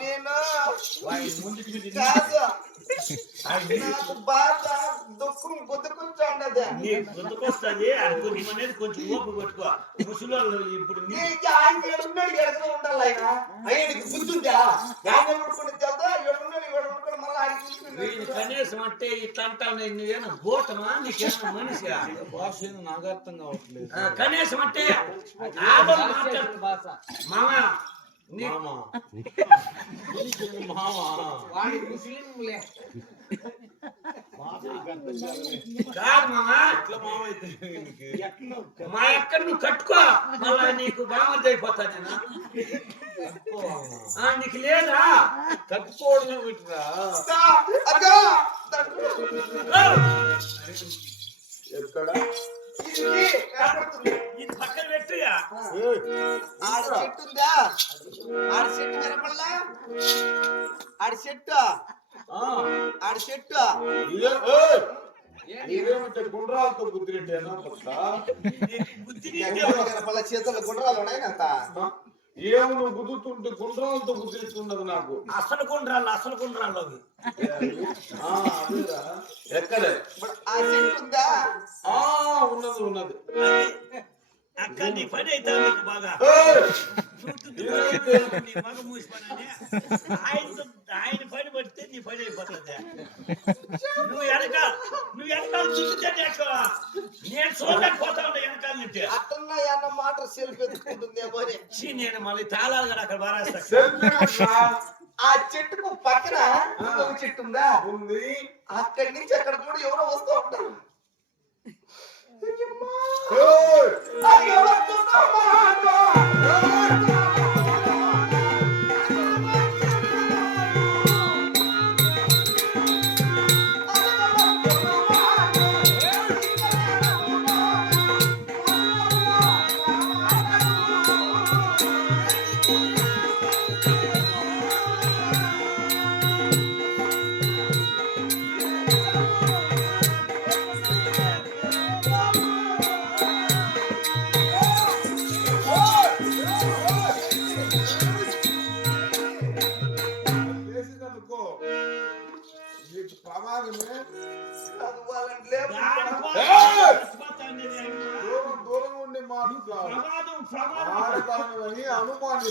నేను కాదు. నాకు బాధ దుఃఖం గుద్దుకుంటాండది గుర్తుకొస్తుంది అనుకుని అనేది కొంచెం ఓపు కొట్టుకో ముసలి ఇప్పుడు ఆయన ఉండాలి ఆయన. ఆయనకి పడుకుని తెలుదా ఇక్కడ మళ్ళీ ఆయన కనీసం అంటే ఇట్లా అంటావు నేను నువ్వేనా భూతమా? నీకేమో మనిషిగా భాష నాకు అర్థం కావట్లేదు. కనీసం అంటే మామ మామ. మామ. వాడి ముస్లింలే కాదు మామ. ఇట్లా మామ అయితే ఈయనకి. మా అక్కడ నువ్వు కట్టుకో. మళ్ళా నీకు బామర్ది అయిపోతా నేను నీకు లేదా? కట్టుకోవడమే విట్రా ఎక్కడ? ఏయ్, ఆడ చెట్టు ఉందా? ఆడ చెట్టు కనపడలా? ఆడ చెట్టు? ఆ, ఆడ చెట్టు? ఇదే ఏయ్, ఇదేమంటే గుండ్రాలతో ఎక్కడ కనపడలా? చేతుల్లో గుండ్రాలు ఉన్నాయి ఏమో నువ్వు గుద్దుతుంటే గుండ్రాలతో గుద్దిరెట్టున్నది నాకు. అసలు గుండ్రాళ్ళు అసలు గుండ్రాళ్ళు అవి ఆ, అదేరా. ఎక్కడే? ఉన్నది ఉన్నది. అక్క నీ పని అయితే నీకు బాగా ఏయ్, నీ మగ మూసి పని అని. ఆయనతో ఆయన పని పడితే నీ పని అయిపోతుంది నువ్వు వెనక నువ్వు వెనకాల చూస్తే నీకు నేను చూడలేకపోతా ఉన్నా వెనకాల నుంచి అట్టన్నా అన్న మాట సెల్ఫ్ ఎత్తుకుంటుందేమో నేను మళ్ళీ తాళాలు అక్కడ బారేస్తా? ఆ చెట్టుకు పక్కన చెట్టు ఉందా ఉంది అక్కడి నుంచి అక్కడ కూడా ఎవరో వస్తూ ఉంటారు que manda! Agora tu tá amarrada!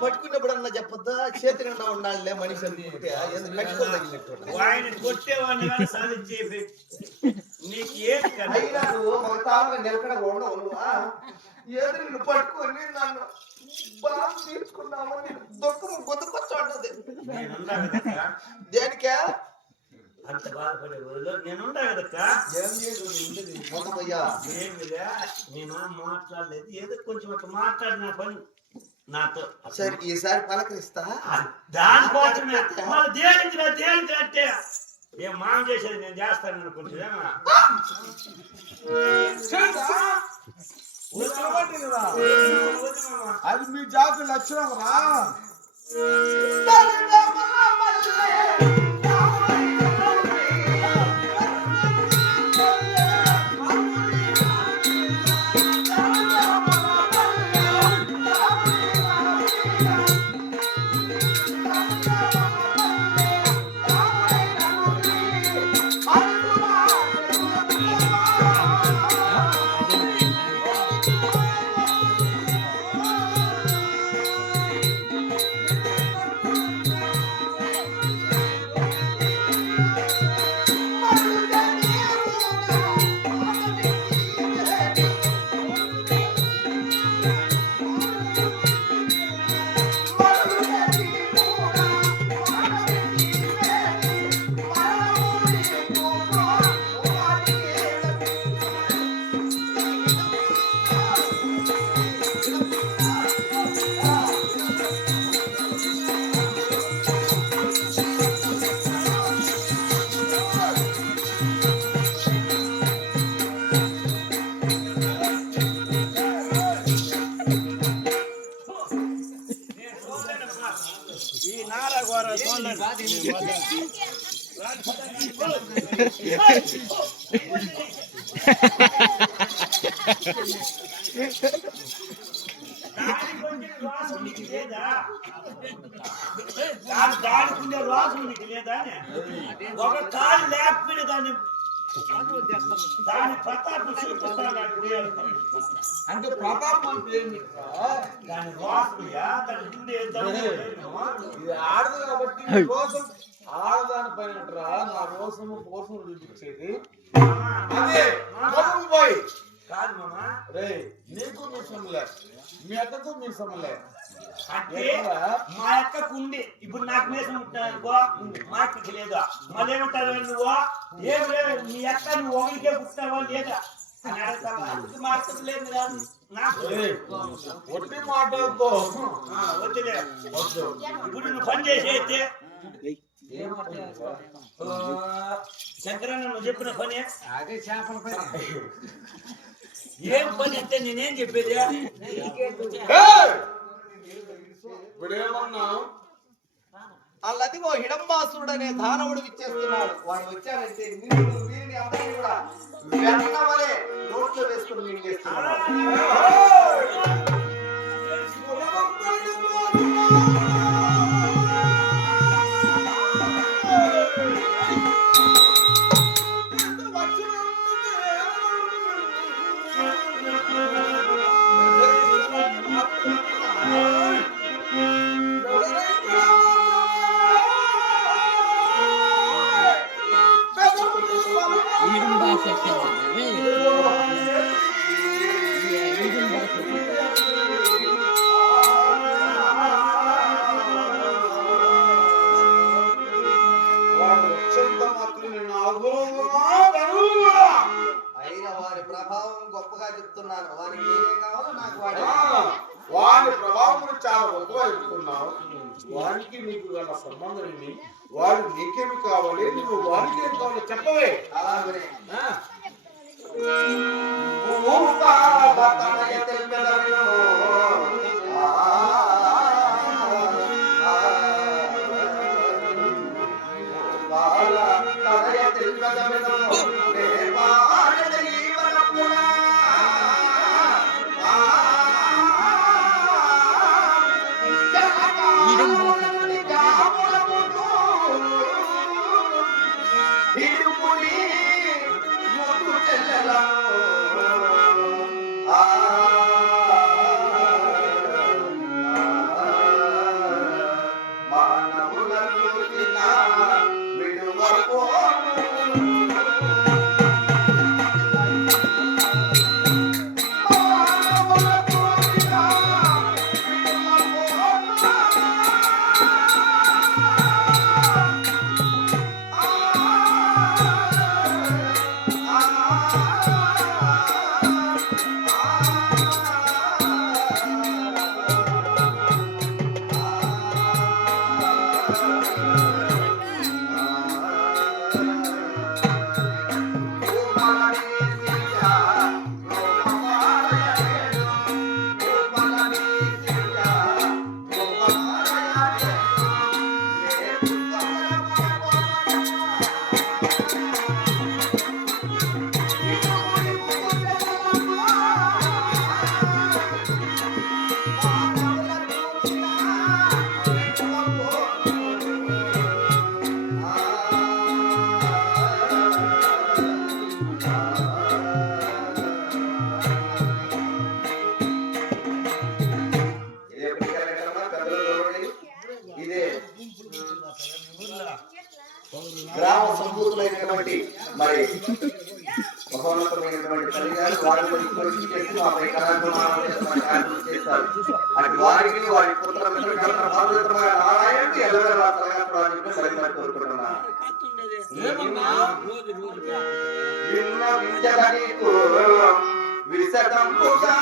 పట్టుకున్నప్పుడు అన్న చెప్పొద్దా? చేతి నిండా ఉండాలిలే మనిషి అనుకుంటే ఆయన కొట్టేవాడిని నీకు ఏది అయినా నువ్వు నిలకడ ఉండవు నువ్వా ఏదో నిన్ను పట్టుకొని నన్ను బాగా దుఃఖం ఉంటది. దేనికే? అంత బాధపడే రోజుల్లో కదక్క? ఏం చేయదు ఉండేది మొదమయ్యా నేను మాట్లాడలేదు. ఏదో కొంచెం అట్లా మాట్లాడిన పని. నాతో సరే ఈసారి పలకరిస్తా? దానికోసమే మళ్ళీ దేనికి దేనికి అంటే ఏం మాం చేసేది నేను చేస్తాను అనుకుంటున్నా అది మీ జాతి లక్షణం రా. వాసన నీకు లేదా అని? ఒక కాలు లేకపోయినా దాన్ని దాని ప్రతాపం చూపిస్తాను. అంటే ప్రతాపం అంటే? దాని దాని ఆడదు కాబట్టి కోసం ఆడదాని పైన నా రోసము పోసము చూపించేది. అదే మొదలు పోయి. కాదు మామా. రే నీకు మీ సమలే. మీ అక్కకు మీ సమలే. అంటే? మా అక్కకు ఉంది ఇప్పుడు నాకు మీసం పుట్టినానుకో మా అక్కకి లేదా. మళ్ళీ ఏమంటారు నువ్వు? ఏం లేదు నీ అక్క నువ్వు ఒకరికే పుట్టినావా లేదా? ఒట్టి మాటలతో వద్దులే. ఇప్పుడు నువ్వు పని చేసి అయితే. ఏమంటావు? శంకరన్న నువ్వు చెప్పిన పని? అదే చేపల పైన. ఏం పని అంటే నేనేం చెప్పేది? ఏయ్! ఇప్పుడు ఏమన్నావు అల్లదిగో హిడంబాసురుడు అనే దానవుడు విచ్చేస్తున్నాడు. వాడు వచ్చాడంటే నిన్ను వీరిని అందరినీ కూడా వెన్నవలే నోట్లో వేసుకుని మింగేస్తున్నాడు. బాధ్యతమైన నారాయణుడు ఎల్లవేళలా తలగాత్రానికి మరి మరి కోరుకుంటున్నాను ఏమన్నా విన్న విద్యల నీకు విశదంబుగా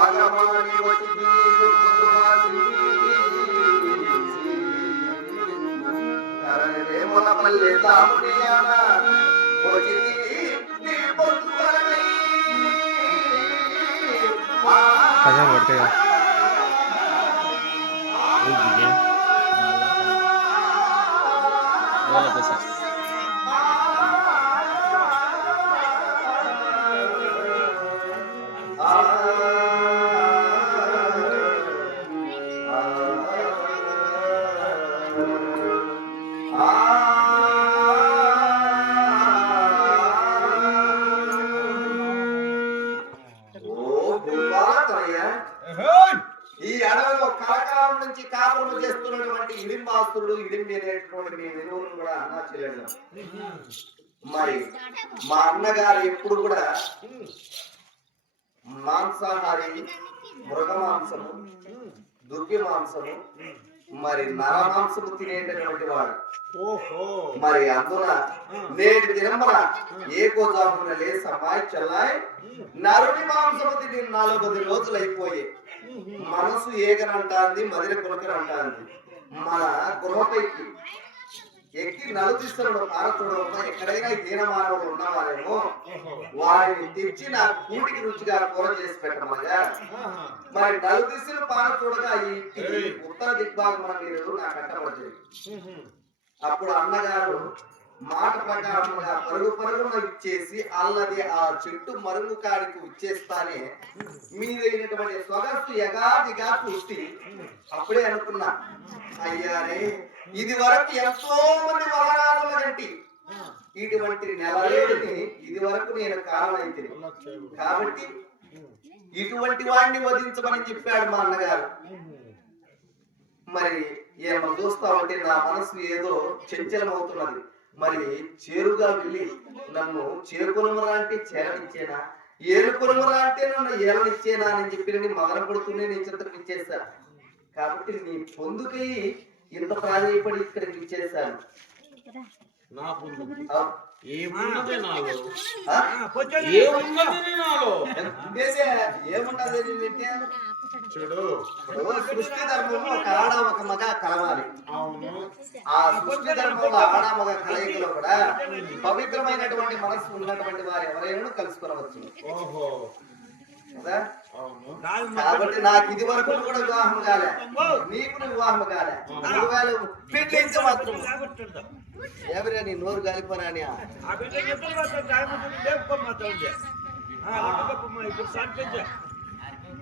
బాలమాని వచ్చి రేములపల్లి తాముడియాన వచ్చి పదే పడతాయా Gracias. ఇడింబాస్తుడు ఇడింబి అనేటువంటి మీ విలువను కూడా అన్నా చేయడం మరి మా అన్నగారు ఎప్పుడు కూడా మాంసాహారి మృగ మాంసము దుర్గి మాంసము మరి నర మాంసము తినేటటువంటి వాడు. మరి అందున నేటి దినమున ఏ కోజామున లే సమాయ్ చల్లాయ్ నరుని మాంసము తిని నాలుగు రోజులు అయిపోయి మనసు ఏగనంటాంది మదిర కొనకనంటాంది మన గృహపైకి ఎక్కి నలుదిస్తున్న పారతుడు ఎక్కడైనా హీన మానవులు ఉన్నవారేమో వారిని తెచ్చి నా కూటికి రుచిగా కూర చేసి పెట్టమనగా ఆహా. మరి నలుదిశలు పారచూడగా ఈ ఉత్తర దిగ్భాగం మీరు నాకు కట్టబడింది. అప్పుడు అన్నగారు మాట ప్రకారం పరుగు పరుగున ఇచ్చేసి అల్లది ఆ చెట్టు మరుగు కాడికి ఇచ్చేస్తానే. మీదైనటువంటి సొగస్సు యగాదిగా చూసి అప్పుడే అనుకున్నా అయ్యారే ఇది వరకు ఎంతో మంది వలరాజుల గంటి ఇటువంటి నెలలేడిని ఇది వరకు నేను కారణమైతే కాబట్టి ఇటువంటి వాడిని వధించమని చెప్పాడు మా అన్నగారు. మరి ఏమో చూస్తా ఉంటే నా మనసు ఏదో చంచలం అవుతున్నది మరి చేరుగా వెళ్ళి నన్ను చేరుకొనుమరా అంటే చేరనిచ్చేనా? ఏరుకొనుమరా అంటే నన్ను ఏలనిచ్చేనా అని చెప్పి నేను మదన పడుతూనే నేను చిత్రం ఇచ్చేసా కాబట్టి నీ పొందుకై ఇంత ప్రాధాన్యపడి ఇక్కడికి ఇచ్చేసాను నా ఏమున్నది నాలో? ఏమున్నది నాలో? చెడు. సృష్టి ధర్మము ఒక ఆడ ఒక మగ కలవాలి. ఆ సృష్టి ధర్మంలో ఆడ మగ కలయికలో కూడా పవిత్రమైనటువంటి మనసు ఉన్నటువంటి వారు ఎవరైనా కలుసుకొనవచ్చు ఓహో. కదా? అవును. కాబట్టి నాకు ఇది వరకు కూడా వివాహం కాలే. నీకు వివాహం కాలే. ఒకవేళ పెళ్ళైతే మాత్రం ఎవరే నీ నోరు గాలిపోనా అని ఆ?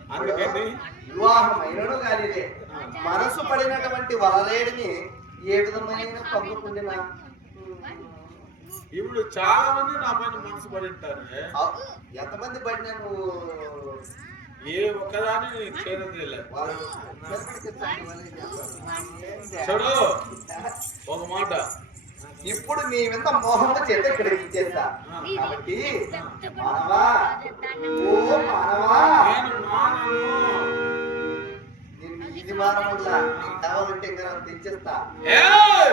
అందుకని వివాహం అయినను కానీ మనసు పడినటువంటి వలరేడిని ఏ విధమైన పంపు పొందిన ఇప్పుడు చాలా మంది నా పైన మనసు పడి ఉంటారు ఎంతమంది పడినా నువ్వు ఏ ఒక్కదాన్ని వాళ్ళు చెడు ఒక మాట. ఇప్పుడు నీ మీద మోహం చేత ఇక్కడికి ఇచ్చేస్తా. కాబట్టి మానవా ఓ మానవా ఇది మానవులా నీకు కావాలంటే ఇంకా తెచ్చేస్తా. ఏయ్!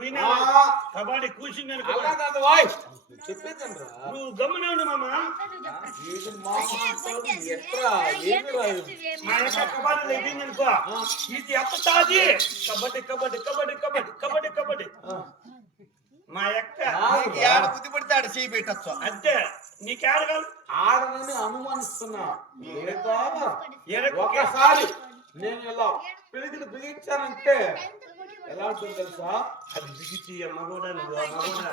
వినా ఆ, కబడ్డీ కూర్చుంది నువ్వు మామ. అనుకో ఇది? కబడ్డీ కబడ్డీ కబడ్డీ కబడ్డీ కబడ్డీ కబడ్డీ. మా యొక్క ఏడ బుద్ధి పడితే ఆడ చేయి పెట్టచ్చు అంతే నీకేడగలరు ఆడనని అనుమానిస్తున్నా. ఒకసారి నేను ఇలా పిలిగిలి బిగించానంటే ఎలా ఉంటుంది తెలుసా? అది బిగిచియ మగోడా నువ్వు మగోడా?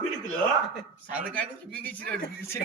పిడుకులు అందుకని నుంచి బిగించినాడు బిగించిన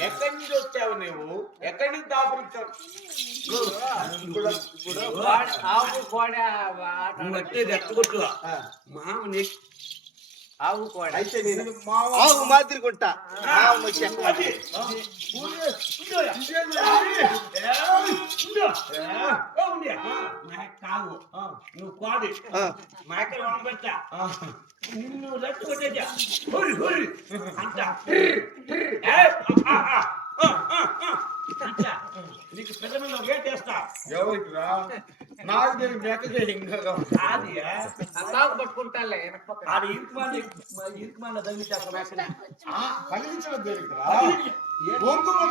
ఎక్కడి నుంచి వచ్చావు నువ్వు ఎక్కడి నుంచి దాపురించావు ఆవు కోడ ఆట వచ్చేది ఎత్తగొట్టు ఆ. ఆవు కోడ అయితే నేను ఆవు మాదిరి కొంటా ఆవు అది. ఉంది. మా కావు నువ్వు కోడి ఆ, మా ఎక్కడ పంపెట్టా నిన్ను రట్టు కొట్టేదా హురి హురి అంట నీకు పెద్ద మీద వేటేస్తా ఎవరికి రా నాకు నేను ఇంకా అది పట్టుకుంటాలే ఇంటి మంది ఇంటి మంది తగ్గించేస్తా మేకని కలిగించడం దేనికి రా గొంతు మన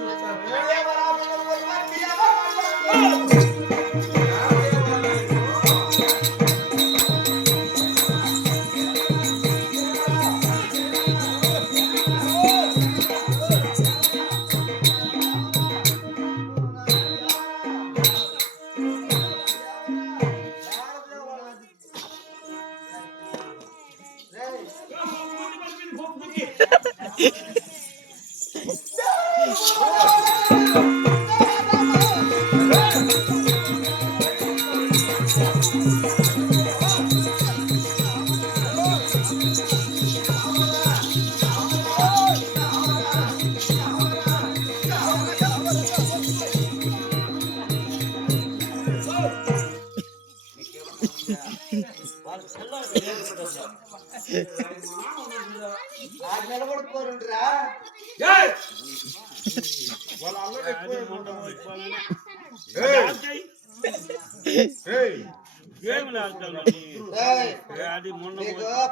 నిలబడుకోరుండ్రా.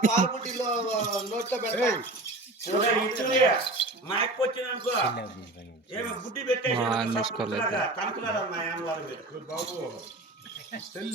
పాల్పుట్టిలో నోట్లో పెడతా. మా ఎక్క వచ్చిందనుకో. ఏమి గుడ్డి పెట్టేసి. కనుకలారా మా బాబు.